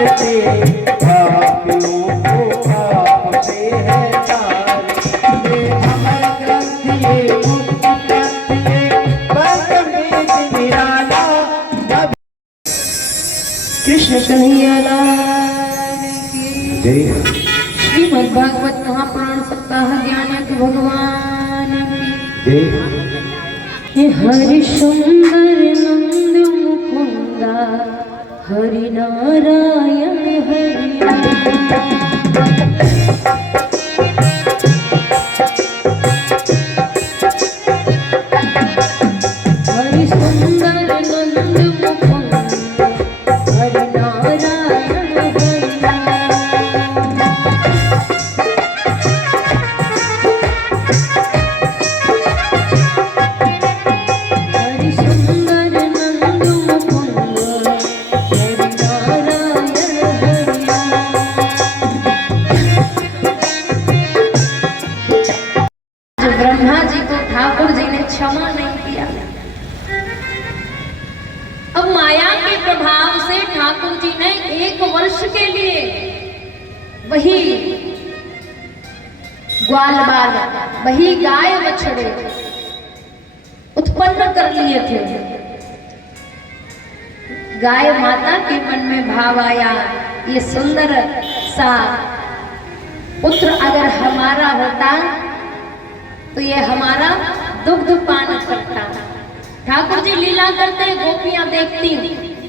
करते पापियों को आपसे है प्यार। ये अमर ग्रंथ ये मुक्त ग्रंथ ये परमेश निराला। कृष्ण कन्हैया लाल की जय। श्रीमद् भागवत महापुराण सप्ताह ज्ञान भगवान की जय। ये हरि सुंदर नंद मुकुंदा हरि नारायण हरि हरि सुंदर नंद मुकुंदा हरि नारायण हरि ब्रह्मा जी को ठाकुर जी ने क्षमा नहीं किया। अब माया के प्रभाव से ठाकुर जी ने 1 वर्ष के लिए वही ग्वाल बाल वही गाय बछड़े उत्पन्न कर लिए थे। गाय माता के मन में भाव आया, ये सुंदर सा पुत्र अगर हमारा होता तो ये हमारा दुग्ध पान करता। ठाकुर जी लीला करते, गोपियां देखती,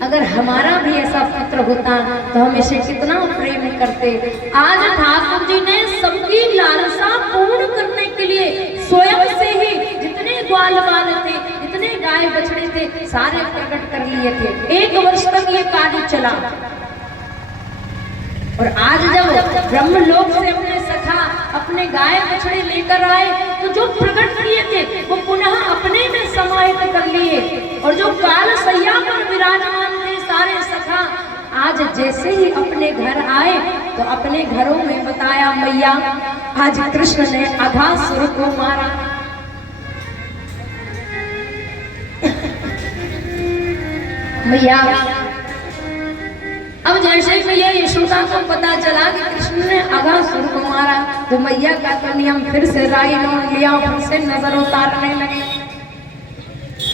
अगर हमारा भी ऐसा पुत्र होता तो हम इसे कितना प्रेम करते। आज ठाकुर जी ने सबकी लालसा पूर्ण करने के लिए स्वयं से ही जितने ग्वाल बाल थे, जितने गाय बछड़े थे, सारे प्रकट कर लिए थे। 1 वर्ष तक ये कार्य चला। और आज जब ब्रह्मलोक से अपने सखा अपने गाय बछड़े लेकर आए तो जो प्रकट किए थे वो पुनः अपने में समाहित कर लिए। और जो काल सैया पर विराजमान थे सारे सखा, आज जैसे ही अपने घर आए तो अपने घरों में बताया, मैया आज कृष्ण ने अघासुर को मारा। मैया अब जैसे मैया यशोदा को पता चला कि कृष्ण ने अघासुर को मारा तो मैया का तो नियम फिर से राई नोट लिया, फिर से नजर उतारने लगे।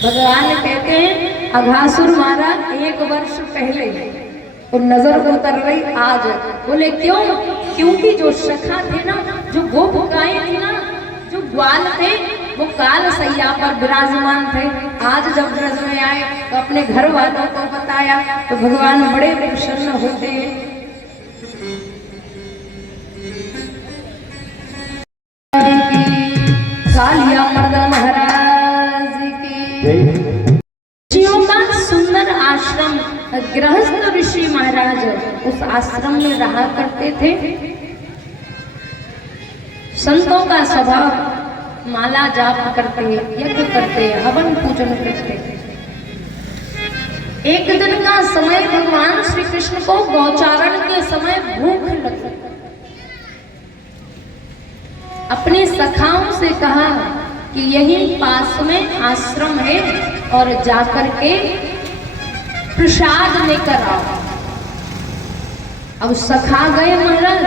भगवान कहते हैं अघासुर मारा 1 वर्ष पहले और नजर उतर रही आज। बोले क्यों? क्योंकि जो सखा थे ना, जो गोपिकाएं थी ना, जो ग्वाल थे, वो काल सैया पर विराजमान थे। आज जब ब्रज में आए तो अपने घर वालों को बताया तो भगवान बड़े प्रसन्न होते हैं। कालिया मर्दन महाराज की ऋषियों का सुंदर आश्रम, गृहस्थ ऋषि महाराज उस आश्रम में रहा करते थे। संतों का स्वभाव माला जाप करते, यज्ञ करते, हवन पूजन करते। एक दिन का समय भगवान श्री कृष्ण को गौचारण के समय भूख लगी। अपने सखाओं से कहा कि यहीं पास में आश्रम है और जाकर के प्रसाद लेकर आओ। अब सखा गए महाराज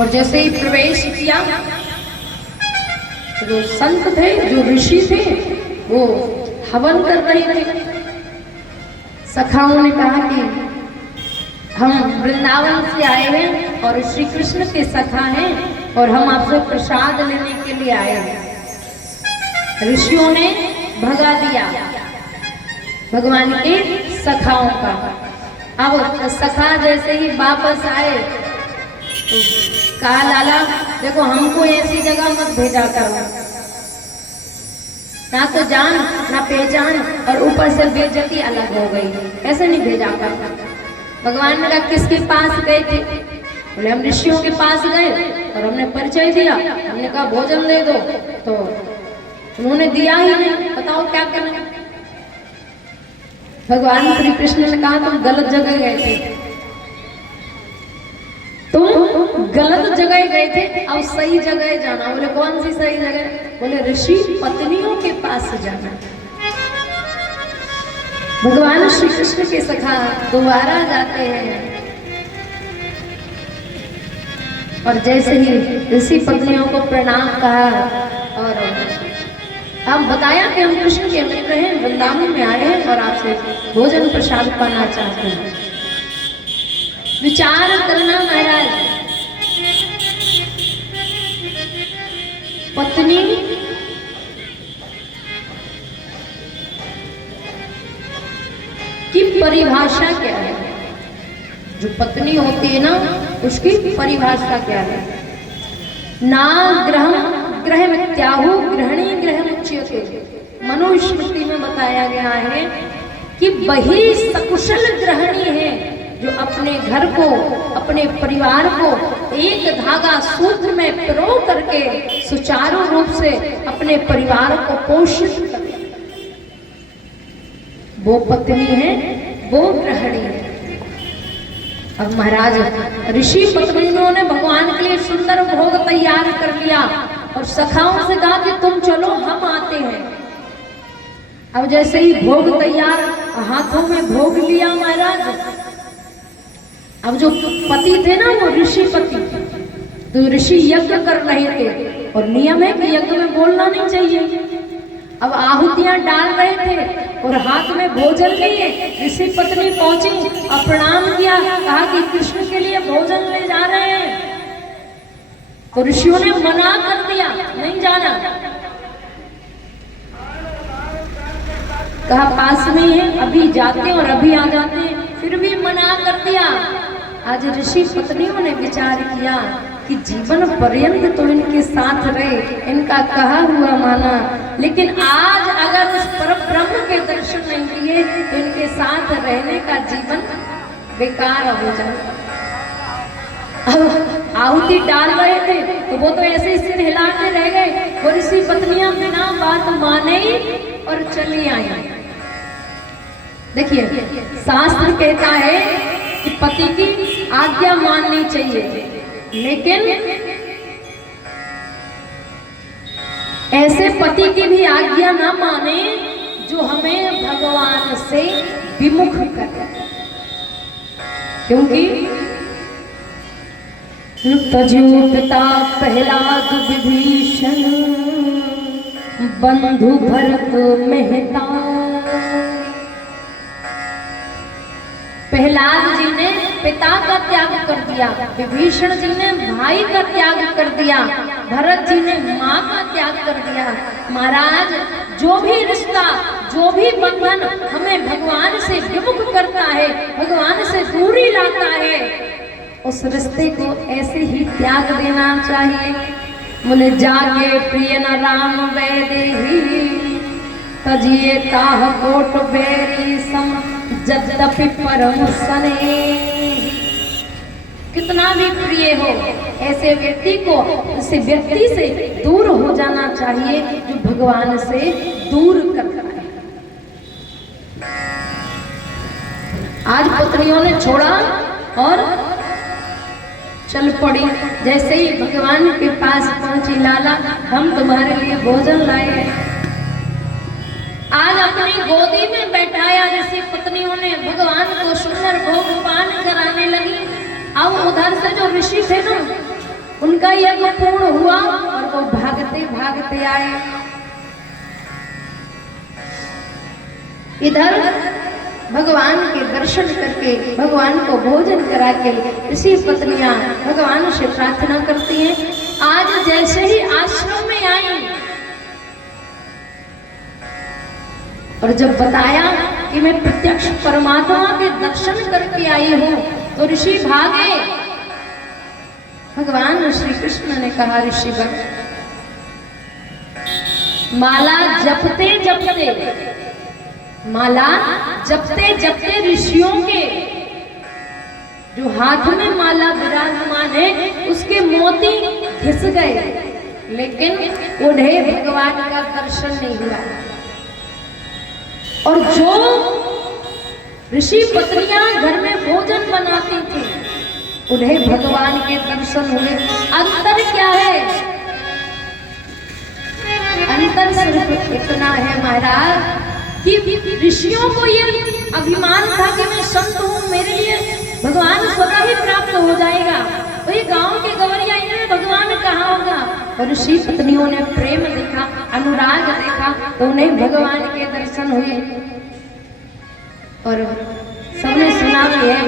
और जैसे ही प्रवेश किया जो संत थे, जो ऋषि थे, वो हवन कर रहे थे। सखाओं ने कहा कि हम वृंदावन से आए हैं और श्री कृष्ण के सखा हैं और हम आपसे प्रसाद लेने के लिए आए हैं। ऋषियों ने भगा दिया भगवान के सखाओं का। अब सखा जैसे ही वापस आए तो कहा, लाला देखो हमको ऐसी जगह मत भेजा करो, ना तो जान ना पहचान और ऊपर से बेइज्जती अलग हो गई, ऐसे नहीं भेजा कर। भगवान ने कहा किसके पास गए थे? बोले हम ऋषियों के पास गए और हमने परिचय दिया, हमने कहा भोजन दे दो तो उन्होंने दिया ही नहीं, बताओ क्या करें। भगवान श्री कृष्ण ने कहा तुम गलत जगह गए थे, तुम गलत जगह गए थे, अब सही जगह जाना। बोले कौन सी सही जगह? बोले ऋषि पत्नियों के पास जाना। भगवान श्री कृष्ण के सखा दोबारा जाते हैं और जैसे ही ऋषि पत्नियों को प्रणाम कहा और हम बताया कि हम कृष्ण के मित्र हैं, वृंदावन में आए हैं और आपसे भोजन प्रसाद पाना चाहते हैं। विचार करना महाराज, पत्नी की परिभाषा क्या है? जो पत्नी होती है ना, उसकी परिभाषा क्या है? ना ग्रह मित्याहु ग्रहणी ग्रह मुच्यते। मनुस्मृति में बताया गया है कि वही सकुशल गृहिणी है जो अपने घर को, अपने परिवार को एक धागा सूत्र में पिरो करके सुचारू रूप से अपने परिवार को पोषित करे। वो पत्नी है, वो गृहिणी है। अब महाराज ऋषि पत्नियों ने भगवान के लिए सुंदर भोग तैयार कर लिया और सखाओं से कहा कि तुम चलो, हम आते हैं। अब जैसे ही भोग तैयार, हाथों में भोग लिया महाराज, अब जो पति थे ना, वो ऋषि पति, तो ऋषि यज्ञ कर रहे थे और नियम है कि यज्ञ में बोलना नहीं चाहिए। अब आहुतियां डाल रहे थे और हाथ में भोजन लिए। ऋषि पत्नी पहुंची और प्रणाम किया, कहा कि कृष्ण के लिए भोजन ले जा रहे हैं। तो ऋषियों ने मना कर दिया, नहीं जाना। कहा पास में है, अभी जाते और अभी आ जाते, फिर भी मना कर दिया। आज ऋषि पत्नियों ने विचार किया कि जीवन पर्यंत तो इनके साथ रहे, इनका कहा हुआ माना, लेकिन आज अगर उस परब्रह्म के दर्शन नहीं किए तो इनके साथ रहने का जीवन बेकार हो जाए। आहुति डाल रहे थे तो वो तो ऐसे ही सिर हिलाते रह गए, और ऋषि पत्नियां बिना बात माने और चली आई। देखिए, शास्त्र कहता है कि पति की आज्ञा माननी चाहिए, लेकिन ऐसे पति की भी आज्ञा ना माने जो हमें भगवान से विमुख करे। क्योंकि तजो पिता प्रहलाद विभीषण बंधु भरत मेहता। प्रहलाद जी ने पिता का त्याग कर दिया, विभीषण जी ने भाई का त्याग कर दिया, भरत जी ने माँ का त्याग कर दिया। महाराज, जो भी रिश्ता, जो भी बंधन हमें भगवान से विमुख करता है, भगवान से दूरी लाता है, उस रिश्ते को ऐसे ही त्याग देना चाहिए। बोले जागे प्रिय न राम वैदेही तजिए ताह कोट बेरी सम जद्यपि परम स्नेही। कितना भी प्रिय हो, ऐसे व्यक्ति को, इस व्यक्ति से दूर हो जाना चाहिए जो भगवान से दूर करता है। आज पत्नियों ने छोड़ा और चल पड़ी। जैसे ही भगवान के पास पहुंची, लाला हम तुम्हारे लिए भोजन लाए हैं। आज अपनी गोदी में बैठाया ऋषि पत्नियों ने, भगवान को सुंदर भोग पान कराने लगी। अब उधर से जो ऋषि थे ना, उनका यज्ञ पूर्ण हुआ और वो भागते भागते आए। इधर भगवान के दर्शन करके, भगवान को भोजन करा के ऋषि पत्नियां भगवान से प्रार्थना करती हैं। आज जैसे ही आश्रम में आई और जब बताया कि मैं प्रत्यक्ष परमात्मा के दर्शन करके आई हूं, तो ऋषि भागे। भगवान श्री कृष्ण ने कहा, ऋषिवर माला जपते जपते, माला जपते जपते ऋषियों के जो हाथ में माला विराजमान है, उसके मोती घिस गए, लेकिन उन्हें भगवान का दर्शन नहीं हुआ। और जो ऋषि पत्नियां घर में भोजन बनाती थी, उन्हें भगवान के दर्शन हुए। अंतर क्या है? अंतर सिर्फ इतना है महाराज कि ऋषियों को ये अभिमान था कि मैं संत हूँ, मेरे लिए भगवान स्वतः ही प्राप्त हो जाएगा। तो ये गांव के गवरिया इन्हें भगवान कहाँ होगा। और ऋषि पत्नियों ने प्रेम देखा, अनुराग देखा, तो उन्हें भगवान के दर्शन हुए। और सबने सुना भी है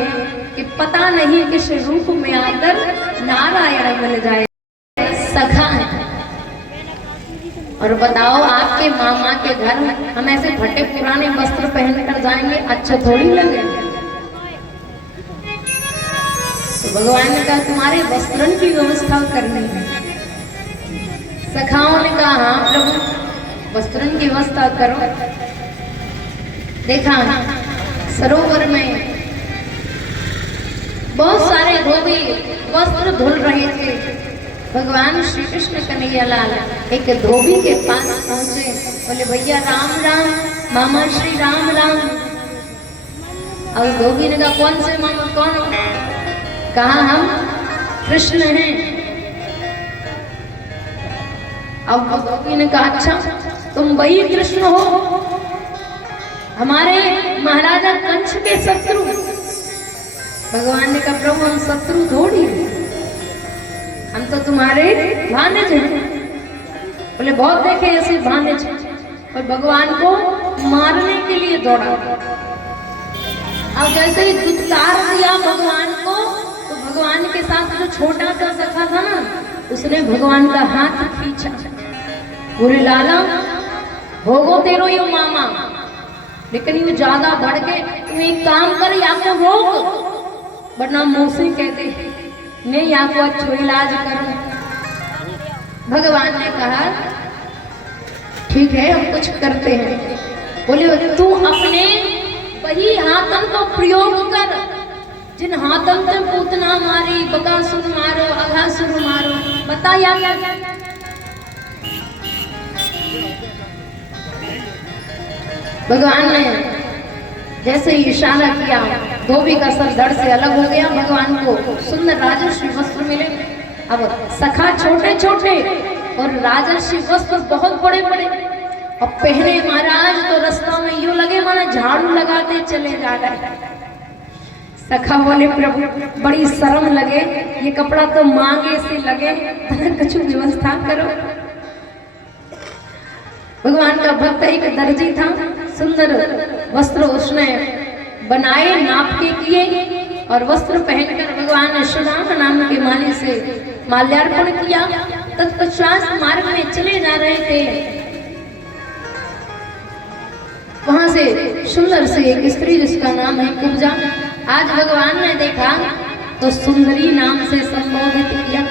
कि पता नहीं किस रूप में आकर नारायण मिल जाए सखा है। और बताओ आपके मामा के घर हम ऐसे फटे पुराने वस्त्र पहनकर जाएंगे, अच्छा थोड़ी लगेगा। तो भगवान ने कहा तुम्हारे वस्त्रन की व्यवस्था करनी है। सखाओं ने कहा हाँ प्रभु वस्त्रन की व्यवस्था करो। देखा सरोवर में बहुत सारे धोबी वस्त्र धुल रहे थे। भगवान श्री कृष्ण कन्हैया लाल एक धोबी के पास पहुंचे, बोले भैया राम राम, मामा श्री राम राम। और धोबी ने कहा कौन से मामा, कौन हो? कहा हम कृष्ण हैं। अब धोबी ने कहा अच्छा तुम वही कृष्ण हो, हमारे महाराजा कंस के शत्रु। भगवान ने कहा प्रभु हम शत्रु थोड़ी, हम तो तुम्हारे भानेज हैं। बोले बहुत देखे ऐसे भानेज, और भगवान को मारने के लिए दौड़ा। अब जैसे ही दुत्कार दिया भगवान को, तो भगवान के साथ जो छोटा सा सखा था ना, उसने भगवान का हाथ खींचा। बोले लाला भोगो तेरो यो मामा, लेकिन ये ज्यादा बढ़ के तुम एक काम कर, या तो रोक वरना मुंह से कहते मैं या को अच्छो इलाज करूं। भगवान ने कहा ठीक है हम कुछ करते हैं। बोले तू अपने वही हाथन को प्रयोग कर जिन हाथन से पूतना मारी, बकासुर मारो, अघासुर मारो, बता या भगवान ने जैसे ही इशारा किया, धोबी का सर धड़ से अलग हो गया। भगवान को सुंदर राजर्षि वस्त्र मिले। अब सखा छोटे छोटे और राजर्षि वस्त्र बहुत बड़े बड़े। अब पहने महाराज तो रास्ता में यूं लगे माना झाड़ू लगाते चले जा रहे। सखा बोले प्रभु बड़ी शर्म लगे, ये कपड़ा तो मांगे से लगे, कुछ व्यवस्था करो। भगवान का भक्त एक दर्जी था, सुंदर वस्त्र उसने बनाए, नाप के किए, और वस्त्र पहनकर भगवान ने सुदामा नाम के माली से माल्यार्पण किया। तत्पश्चात मार्ग में चले जा रहे थे। वहां से सुंदर से एक स्त्री जिसका नाम है कुब्जा, आज भगवान ने देखा तो सुंदरी नाम से संबोधित किया।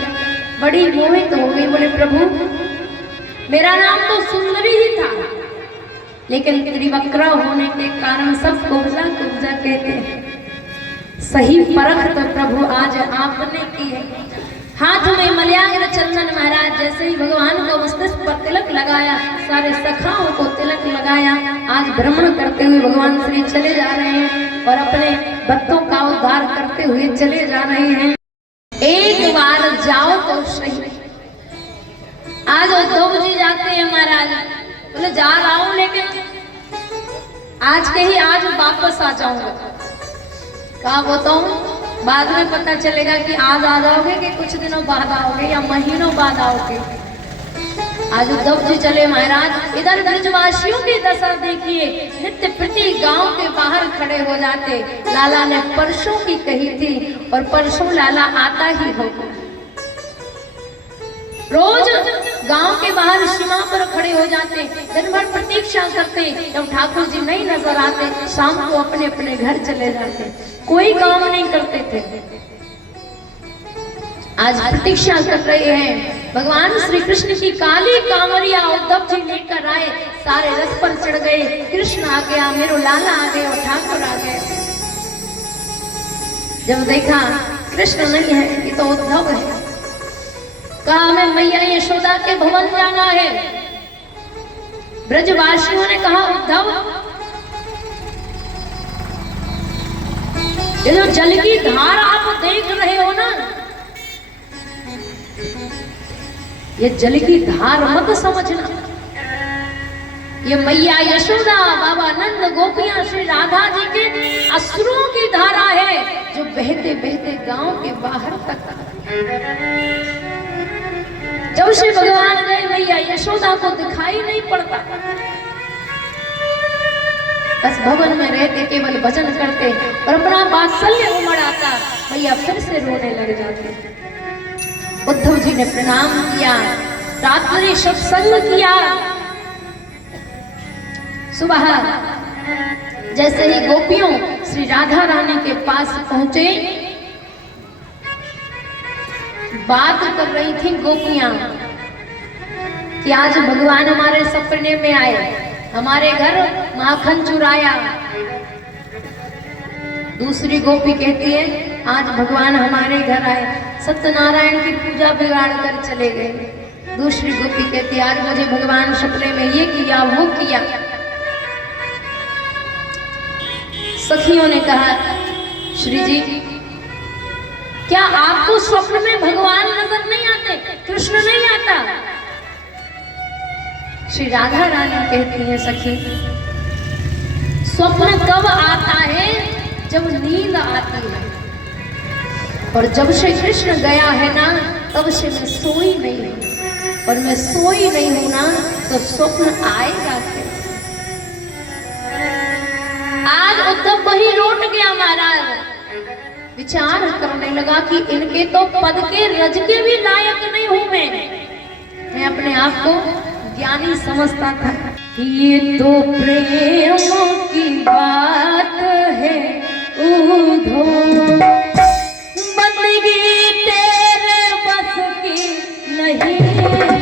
बड़ी मोहित हो गई। बोले प्रभु मेरा नाम तो सुंदरी ही था, लेकिन त्रिवक्रा होने के कारण सब कुब्जा कुब्जा कहते हैं। सही परख तो प्रभु आज आपने की है। हाथ में मलयाग्र चंदन महाराज जैसे ही भगवान को मस्तिष्क पर तिलक लगाया, सारे सखाओं को तिलक लगाया। आज भ्रमण करते हुए भगवान श्री चले जा रहे हैं और अपने भक्तों का उद्धार करते हुए चले जा रहे हैं। एक बार जाओ तो सही। आज उद्धव जी जाते हैं महाराज, बोले जा रहा हूं लेकिन आज के ही आज वापस आ जाऊंगा। कहा बताऊं, बाद में पता चलेगा कि आज आ जाओगे कि कुछ दिनों बाद आओगे या महीनों बाद आओगे। आज उद्धव जी चले महाराज। इधर ब्रजवासियों की दशा देखिए, नित्य प्रति गांव के बाहर खड़े हो जाते। लाला ने परसों की कही थी और परसों लाला आता ही होगा। रोज गांव के बाहर सीमा पर खड़े हो जाते, दिन भर प्रतीक्षा करते। जब ठाकुर जी नहीं नजर आते, शाम को अपने अपने घर चले जाते, कोई काम नहीं करते थे। आज प्रतीक्षा कर रहे हैं। भगवान श्री कृष्ण की काली कांवरिया उद्धव जी लेकर आए, सारे रथ पर चढ़ गए। कृष्ण आ गया, मेरो लाला आ गए और ठाकुर आ गए। जब देखा कृष्ण नहीं है, ये तो उद्धव है। कहा हमें मैया यशोदा के भवन जाना है। ब्रजवासियों ने कहा उद्धव ये जो जल की धार आप देख रहे हो ना, ये जल की धार मत समझना, ये मैया यशोदा, बाबा नंद, गोपियां, श्री राधा जी के अश्रुओं की धारा है जो बहते बहते गांव के बाहर तक। जब श्री भगवान गए मैया यशोदा को दिखाई नहीं पड़ता, बस भवन में रहते केवल भजन करते और अपना वात्सल्य उमड़ आता, मैया फिर से रोने लग जाते। उद्धव जी ने प्रणाम किया, रात्रि सत्संग किया। सुबह जैसे ही गोपियों श्री राधा रानी के पास पहुंचे, बात कर रही थी गोपियां कि आज भगवान हमारे सपने में आए, हमारे घर माखन चुराया। दूसरी गोपी कहती है आज भगवान हमारे घर आए, सत्यनारायण की पूजा बिगाड़ कर चले गए। दूसरी गोपी कहती है आज मुझे भगवान सपने में ये किया वो किया। सखियों ने कहा श्री जी क्या आपको स्वप्न में भगवान नजर नहीं आते, कृष्ण नहीं आता? श्री राधा रानी कहती है सखी स्वप्न कब आता है? जब नींद आती है, और जब से कृष्ण गया है ना तब से मैं सोई नहीं हूं, और मैं सोई नहीं हूं ना तो स्वप्न आएगा कैसे? आज उद्धव वही लौट गया महाराज, विचार करने लगा कि इनके तो पद के रज के भी लायक नहीं हूं मैं अपने आप को ज्ञानी समझता था। ये तो प्रेम की बात है उधो, बंदगी तेरे बस की नहीं है।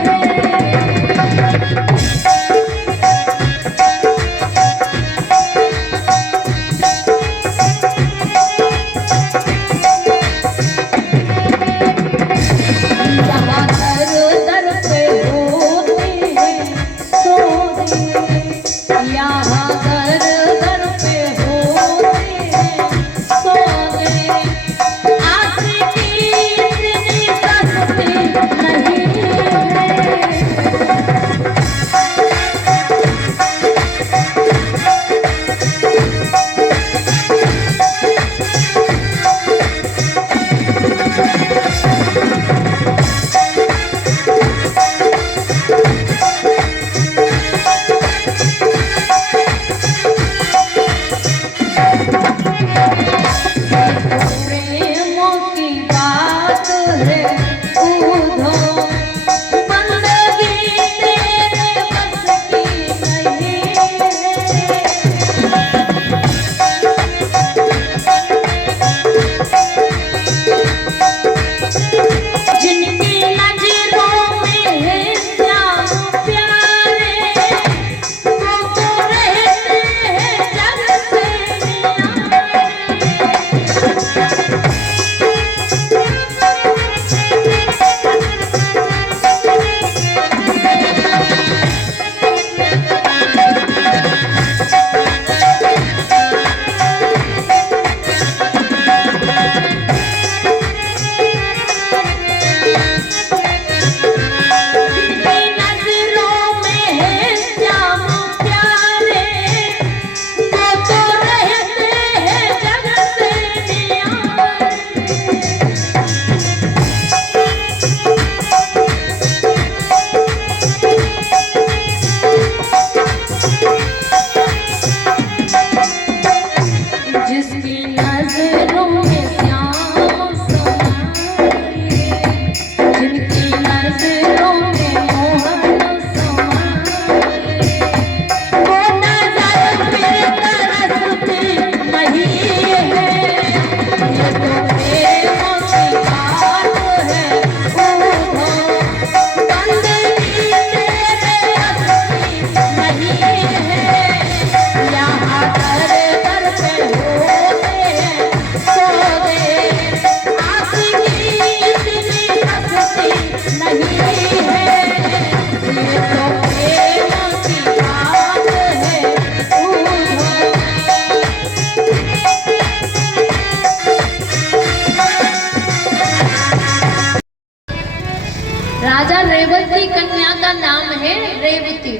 राजा रेवती कन्या का नाम है रेवती।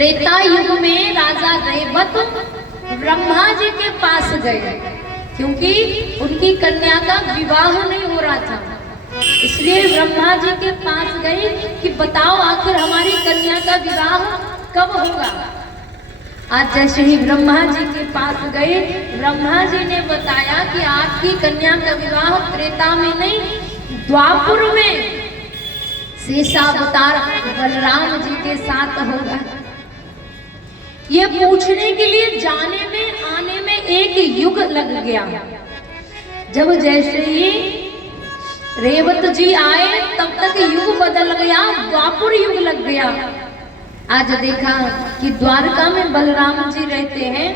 त्रेता युग में राजा रेवत ब्रह्मा जी के पास गए, क्योंकि उनकी कन्या का विवाह नहीं हो रहा था। इसलिए ब्रह्मा जी के पास गए कि बताओ आखिर हमारी कन्या का विवाह कब होगा। आज जैसे ही ब्रह्मा जी के पास गए, ब्रह्मा जी ने बताया कि आपकी कन्या का विवाह त्रेता में नहीं, द्वापुर में शेषावतार बलराम जी के साथ होगा। ये पूछने के लिए जाने में आने में एक युग लग गया। जब जैसे ही रेवत जी आए तब तक युग बदल गया, द्वापुर युग लग गया। आज देखा कि द्वारका में बलराम जी रहते हैं,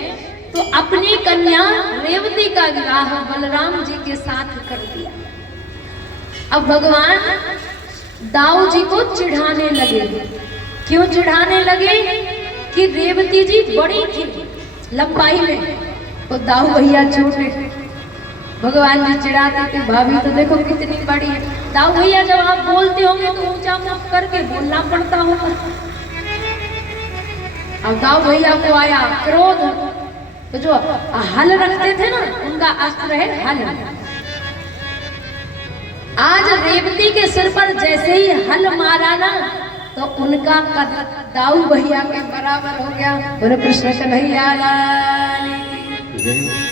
तो अपनी कन्या रेवती का विवाह बलराम जी के साथ कर दिया। अब भगवान दाऊ जी को चिढ़ाने लगे। क्यों चिढ़ाने लगे? कि रेवती जी बड़ी थी लंबाई में, तो दाऊ भैया छोटे। भगवान जी चिढ़ाते थे, भाभी तो देखो कितनी बड़ी है। दाऊ भैया जब आप बोलते होंगे तो ऊंचा मुख करके बोलना पड़ता होगा। अब दाऊ भैया को आया क्रोध, तो जो हल रखते थे ना, उनका अस्त्र है हल। आज रेवती के सिर पर जैसे ही हल मारा ना, तो उनका कद दाऊ भैया के बराबर हो गया। बोले कृष्ण कन्हैया लाल की।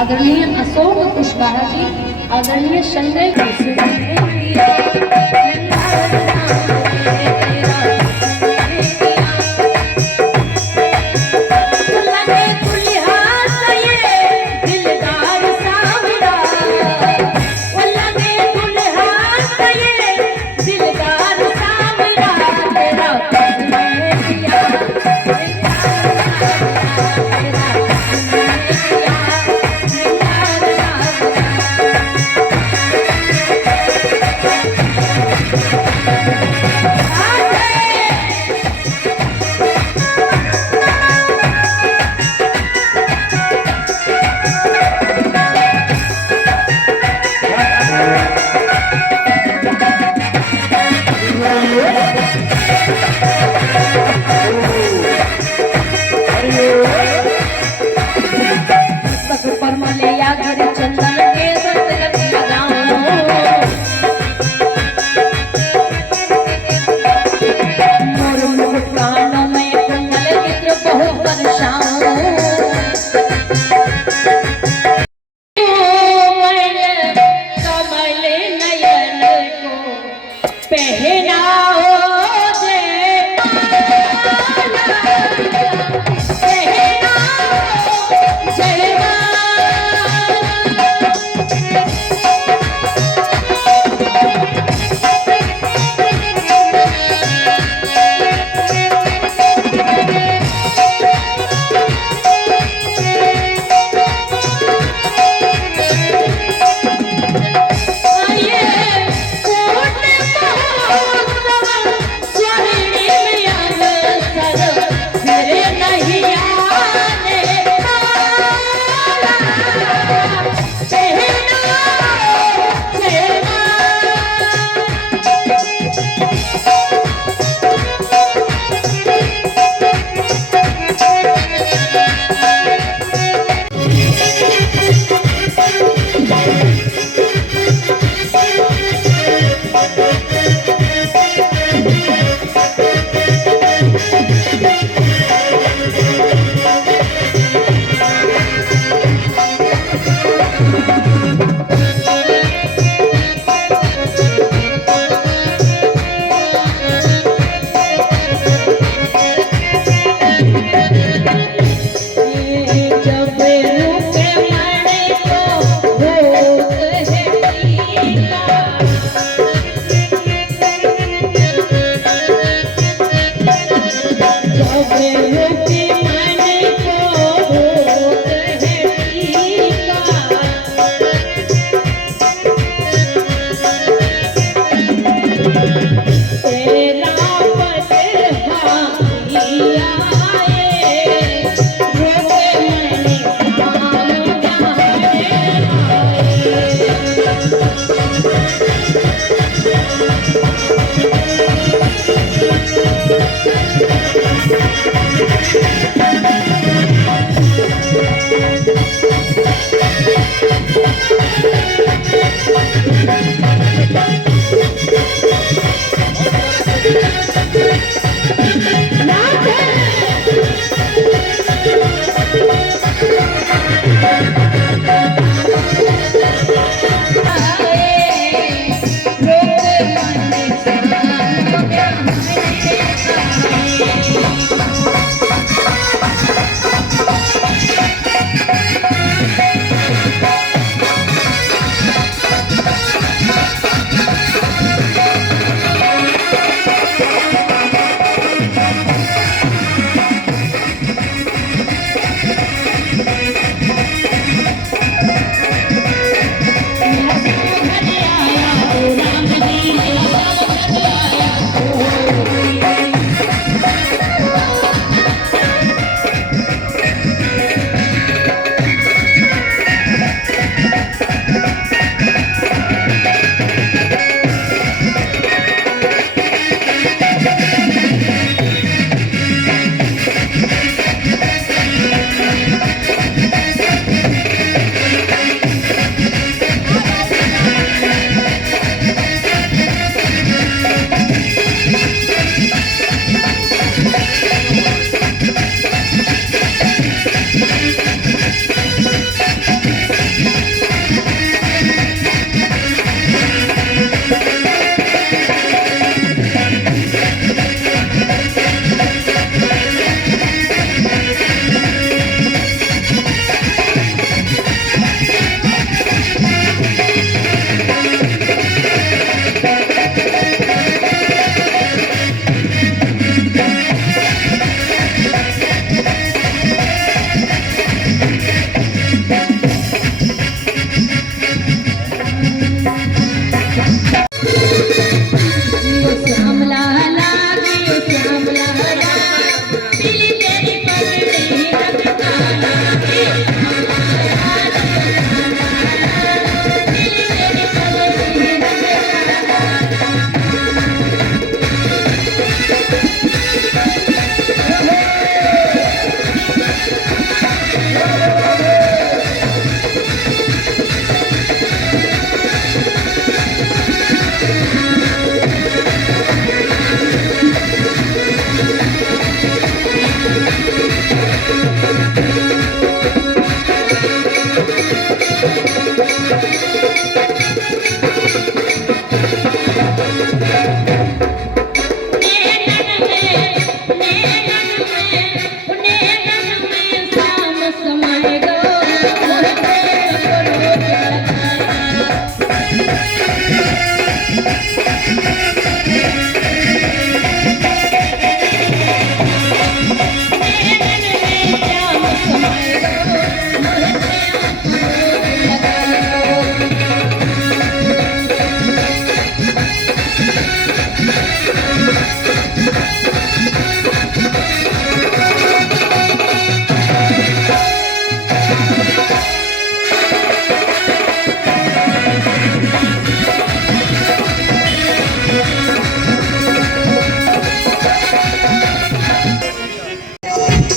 आदरणीय अशोक कुशवाहा जी, आदरणीय संजय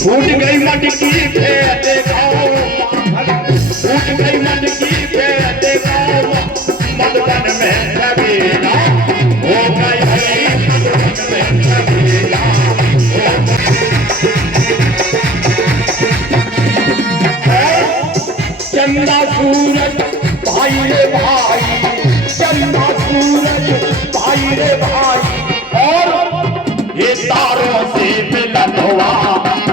फूट गई मटकी फेंक गाओ फूट गई मटकी फेंक गाओ मधुबन में कबीरा हो गई है मधुबन में कबीरा चंदा सूरज भाई रे भाई चंदा सूरज भाई रे भाई और ये तारों से मिलन हुआ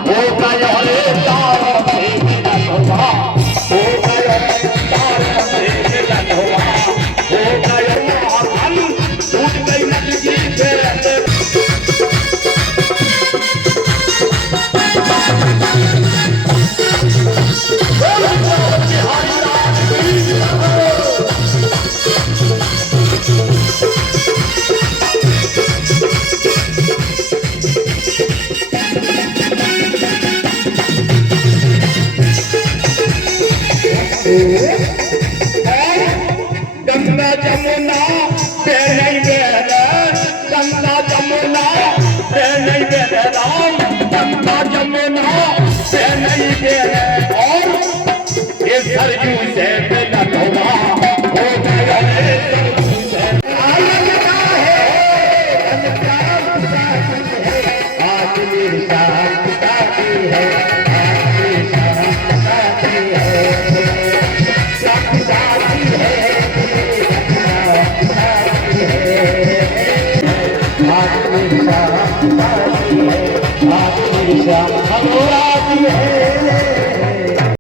हो गया रे तारों से मिलन हुआ हो गया रे तारों से मिलन हुआ हो गया हम टूट गई मटकी फेंक जमुना पे नहीं बहरे, गंगा जमुना पे नहीं बहरे राम, गंगा जमुना पे नहीं बहरे। और ये सरयू से